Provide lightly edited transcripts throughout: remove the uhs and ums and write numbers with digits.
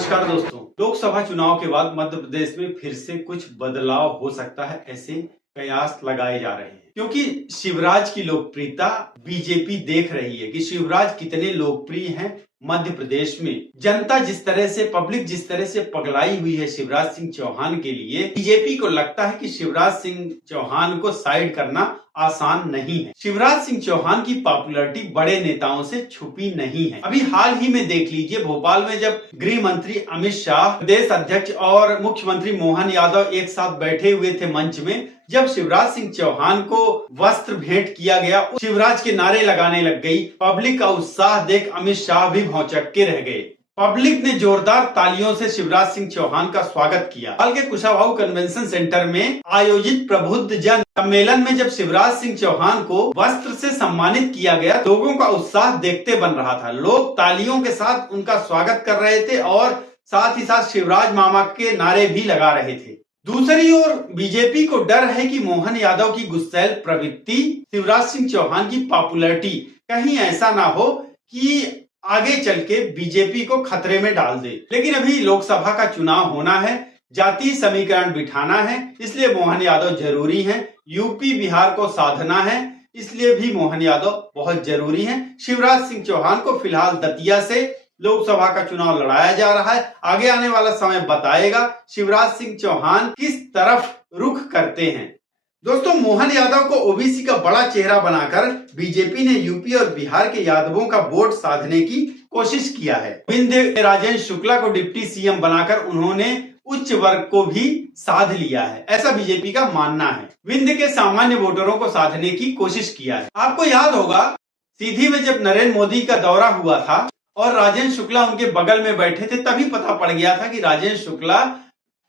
नमस्कार दोस्तों। लोकसभा चुनाव के बाद मध्य प्रदेश में फिर से कुछ बदलाव हो सकता है, ऐसे कयास लगाए जा रहे हैं क्योंकि शिवराज की लोकप्रियता बीजेपी देख रही है कि शिवराज कितने लोकप्रिय हैं। मध्य प्रदेश में जनता जिस तरह से, पब्लिक जिस तरह से पगलाई हुई है शिवराज सिंह चौहान के लिए, बीजेपी को लगता है कि शिवराज सिंह चौहान को साइड करना आसान नहीं है। शिवराज सिंह चौहान की पॉपुलैरिटी बड़े नेताओं से छुपी नहीं है। अभी हाल ही में देख लीजिए, भोपाल में जब गृह मंत्री अमित शाह, प्रदेश अध्यक्ष और मुख्यमंत्री मोहन यादव एक साथ बैठे हुए थे मंच में, जब शिवराज सिंह चौहान को वस्त्र भेंट किया गया, शिवराज के नारे लगाने लग गई। पब्लिक का उत्साह देख अमित शाह भी भौचक्के के रह गए। पब्लिक ने जोरदार तालियों से शिवराज सिंह चौहान का स्वागत किया। हाल के कुशाभाऊ कन्वेंशन सेंटर में आयोजित प्रबुद्ध जन सम्मेलन में जब शिवराज सिंह चौहान को वस्त्र से सम्मानित किया गया, लोगों का उत्साह देखते बन रहा था। लोग तालियों के साथ उनका स्वागत कर रहे थे और साथ ही साथ शिवराज मामा के नारे भी लगा रहे थे। दूसरी ओर बीजेपी को डर है कि मोहन यादव की गुस्सैल प्रवृत्ति, शिवराज सिंह चौहान की पॉपुलैरिटी कहीं ऐसा ना हो कि आगे चल के बीजेपी को खतरे में डाल दे। लेकिन अभी लोकसभा का चुनाव होना है, जातीय समीकरण बिठाना है, इसलिए मोहन यादव जरूरी है। यूपी बिहार को साधना है, इसलिए भी मोहन यादव बहुत जरूरी है। शिवराज सिंह चौहान को फिलहाल दतिया से लोकसभा का चुनाव लड़ाया जा रहा है। आगे आने वाला समय बताएगा शिवराज सिंह चौहान किस तरफ रुख करते हैं। दोस्तों, मोहन यादव को ओबीसी का बड़ा चेहरा बनाकर बीजेपी ने यूपी और बिहार के यादवों का वोट साधने की कोशिश किया है। विंध्य राजेंद्र शुक्ला को डिप्टी सीएम बनाकर उन्होंने उच्च वर्ग को भी साध लिया है, ऐसा बीजेपी का मानना है। विंध्य के सामान्य वोटरों को साधने की कोशिश किया है। आपको याद होगा, सीधी में जब नरेंद्र मोदी का दौरा हुआ था और राजेंद्र शुक्ला उनके बगल में बैठे थे, तभी पता पड़ गया था कि राजेंद्र शुक्ला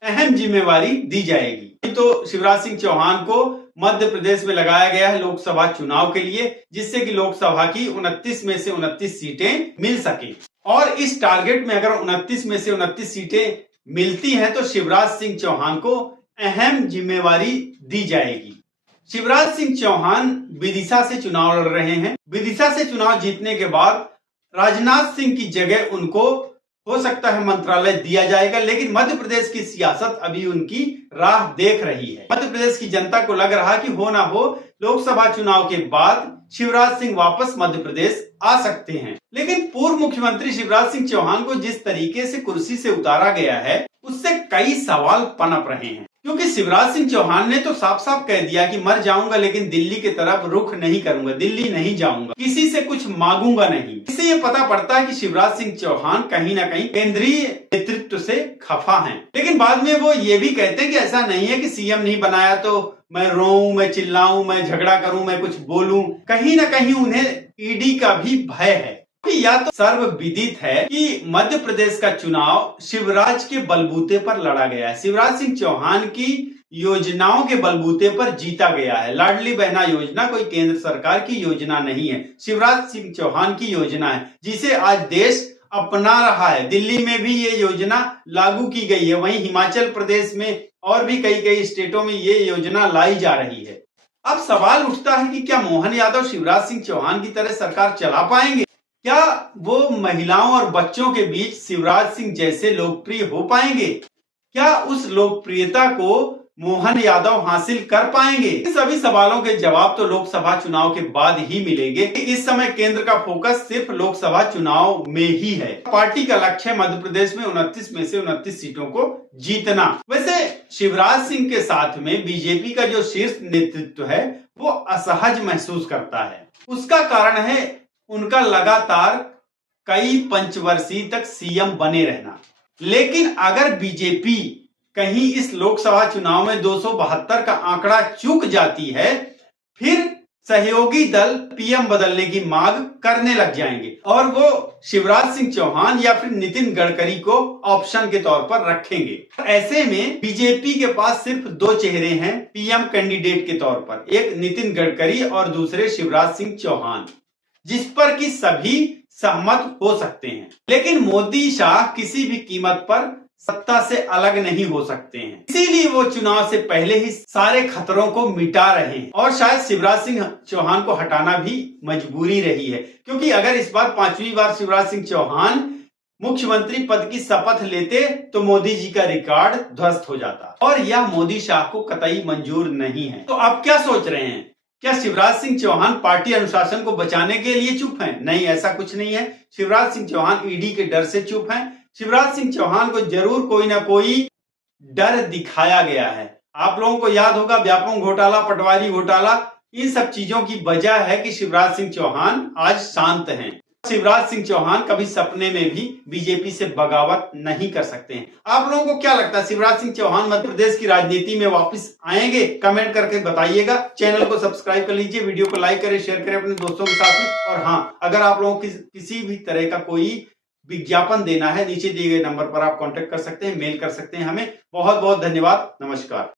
अहम जिम्मेवारी दी जाएगी। तो शिवराज सिंह चौहान को मध्य प्रदेश में लगाया गया है लोकसभा चुनाव के लिए, जिससे कि लोकसभा की 29 में से 29 सीटें मिल सके। और इस टारगेट में अगर 29 में से 29 सीटें मिलती हैं तो शिवराज सिंह चौहान को अहम जिम्मेवारी दी जाएगी। शिवराज सिंह चौहान विदिशा से चुनाव लड़ रहे हैं। विदिशा से चुनाव जीतने के बाद राजनाथ सिंह की जगह उनको हो सकता है मंत्रालय दिया जाएगा, लेकिन मध्य प्रदेश की सियासत अभी उनकी राह देख रही है। मध्य प्रदेश की जनता को लग रहा कि हो ना हो, लोकसभा चुनाव के बाद शिवराज सिंह वापस मध्य प्रदेश आ सकते हैं। लेकिन पूर्व मुख्यमंत्री शिवराज सिंह चौहान को जिस तरीके से कुर्सी से उतारा गया है, उससे कई सवाल पनप रहे हैं। क्योंकि शिवराज सिंह चौहान ने तो साफ साफ कह दिया कि मर जाऊंगा लेकिन दिल्ली की तरफ रुख नहीं करूंगा, दिल्ली नहीं जाऊंगा, किसी से कुछ मांगूंगा नहीं। इससे ये पता पड़ता है कि शिवराज सिंह चौहान कहीं ना कहीं केंद्रीय नेतृत्व से खफा हैं। लेकिन बाद में वो ये भी कहते हैं कि ऐसा नहीं है कि सीएम नहीं बनाया तो मैं रोऊं, मैं चिल्लाऊं, मैं झगड़ा करूं, मैं कुछ बोलूं। कहीं ना कहीं उन्हें ईडी का भी भय है। या तो सर्वविदित है कि मध्य प्रदेश का चुनाव शिवराज के बलबूते पर लड़ा गया है। शिवराज सिंह चौहान की योजनाओं के बलबूते पर जीता गया है। लाडली बहना योजना कोई केंद्र सरकार की योजना नहीं है, शिवराज सिंह चौहान की योजना है, जिसे आज देश अपना रहा है। दिल्ली में भी ये योजना लागू की गई है, वहीं हिमाचल प्रदेश में और भी कई स्टेटों में ये योजना लाई जा रही है। अब सवाल उठता है कि क्या मोहन यादव शिवराज सिंह चौहान की तरह सरकार चला पाएंगे? क्या वो महिलाओं और बच्चों के बीच शिवराज सिंह जैसे लोकप्रिय हो पाएंगे? क्या उस लोकप्रियता को मोहन यादव हासिल कर पाएंगे? इन सभी सवालों के जवाब तो लोकसभा चुनाव के बाद ही मिलेंगे। इस समय केंद्र का फोकस सिर्फ लोकसभा चुनाव में ही है। पार्टी का लक्ष्य है मध्य प्रदेश में 29 में से 29 सीटों को जीतना। वैसे शिवराज सिंह के साथ में बीजेपी का जो शीर्ष नेतृत्व है वो असहज महसूस करता है। उसका कारण है उनका लगातार कई पंचवर्षीय तक सीएम बने रहना। लेकिन अगर बीजेपी कहीं इस लोकसभा चुनाव में 272 का आंकड़ा चूक जाती है, फिर सहयोगी दल पीएम बदलने की मांग करने लग जाएंगे और वो शिवराज सिंह चौहान या फिर नितिन गडकरी को ऑप्शन के तौर पर रखेंगे। ऐसे में बीजेपी के पास सिर्फ दो चेहरे हैं पीएम कैंडिडेट के तौर पर, एक नितिन गडकरी और दूसरे शिवराज सिंह चौहान, जिस पर कि सभी सहमत हो सकते हैं। लेकिन मोदी शाह किसी भी कीमत पर सत्ता से अलग नहीं हो सकते हैं, इसीलिए वो चुनाव से पहले ही सारे खतरों को मिटा रहे हैं और शायद शिवराज सिंह चौहान को हटाना भी मजबूरी रही है। क्योंकि अगर इस बार 5वीं बार शिवराज सिंह चौहान मुख्यमंत्री पद की शपथ लेते तो मोदी जी का रिकॉर्ड ध्वस्त हो जाता और यह मोदी शाह को कतई मंजूर नहीं है। तो अब क्या सोच रहे हैं? क्या शिवराज सिंह चौहान पार्टी अनुशासन को बचाने के लिए चुप हैं? नहीं, ऐसा कुछ नहीं है। शिवराज सिंह चौहान ईडी के डर से चुप हैं। शिवराज सिंह चौहान को जरूर कोई ना कोई डर दिखाया गया है। आप लोगों को याद होगा व्यापम घोटाला, पटवारी घोटाला, इन सब चीजों की वजह है कि शिवराज सिंह चौहान आज शांत हैं। शिवराज सिंह चौहान कभी सपने में भी बीजेपी से बगावत नहीं कर सकते हैं। आप लोगों को क्या लगता है, शिवराज सिंह चौहान मध्य प्रदेश की राजनीति में वापस आएंगे? कमेंट करके बताइएगा। चैनल को सब्सक्राइब कर लीजिए, वीडियो को लाइक करें, शेयर करें अपने दोस्तों के साथ में। और हाँ, अगर आप लोगों को किसी भी तरह का कोई विज्ञापन देना है, नीचे दिए गए नंबर पर आप कांटेक्ट कर सकते हैं, मेल कर सकते हैं हमें। बहुत बहुत धन्यवाद, नमस्कार।